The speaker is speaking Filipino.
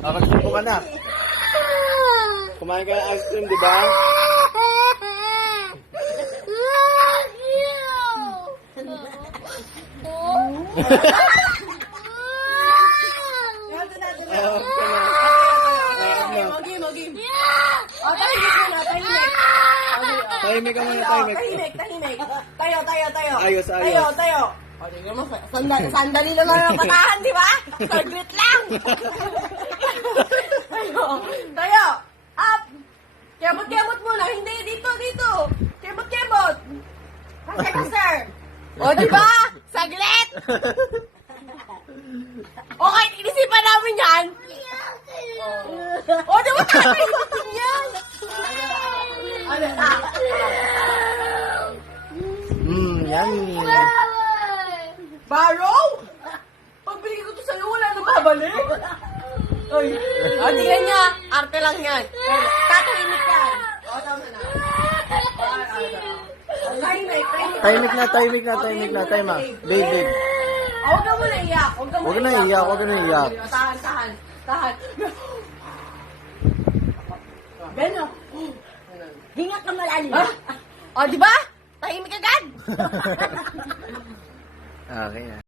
Makagsupo ka na. Kumain ka ng ice cream, di ba? Tahimik ka muna, tahimik. Tahimik. Tayo. Ayos. Tayo. O, tingnan mo, sandali lang naman ang patahan, di ba? Saglit lang. Tayo. Up. Kebot muna. Hindi, dito. Kebot. Sir. O, di ba? Saglit. Okay, inisipan namin yan. O, di ba tayo yan? Yummy. Barrow? Pagbili ko to sa'yo, wala na babalik. Ay, tingnan niya. Arte lang yan. Tatahimik yan. O, tama na. Tahimik na. Time ah. Babe. Huwag ka muna iyak. Huwag ka na iyak. Tahan. Gano? Hinga ka malalim. O, di ba? Tahimik agad. Okay na.